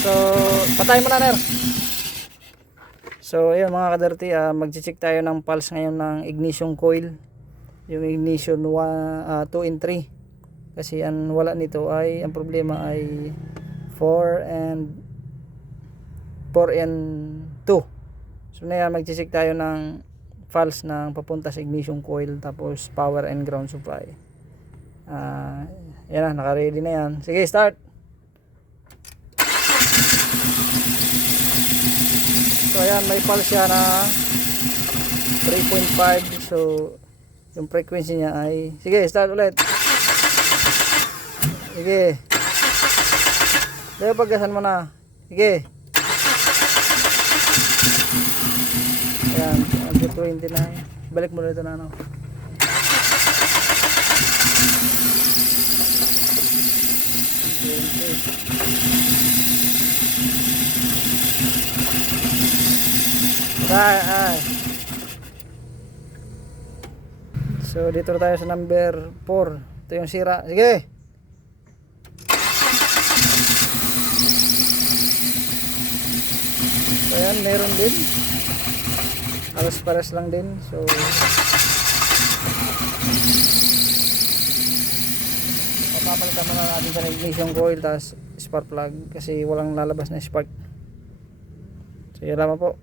So, patay mo na, Ner. So, ayun mga kadirty, mag-check tayo ng pulse ngayon ng ignition coil. Yung ignition 2 and 3. Kasi ang wala nito ay, ang problema ay 4 and 2. So, na yan, mag-check tayo ng pulse ng papunta sa ignition coil, tapos power and ground supply. Yan na, naka-ready na yan. Sige, start! So ayan, may pulse siya na 3.5. So yung frequency niya ay, sige, start ulit. Sige, dahil paggasan mo na. Sige, ayan, 20 na. Balik mo dito na, ano. Ay. So dito tayo sa number 4. Ito yung sira. Sige. So ayan, meron din. Alas pares lang din. So papapalitan muna natin sa ignition coil, tas spark plug kasi walang lalabas na spark. So yun lamang po.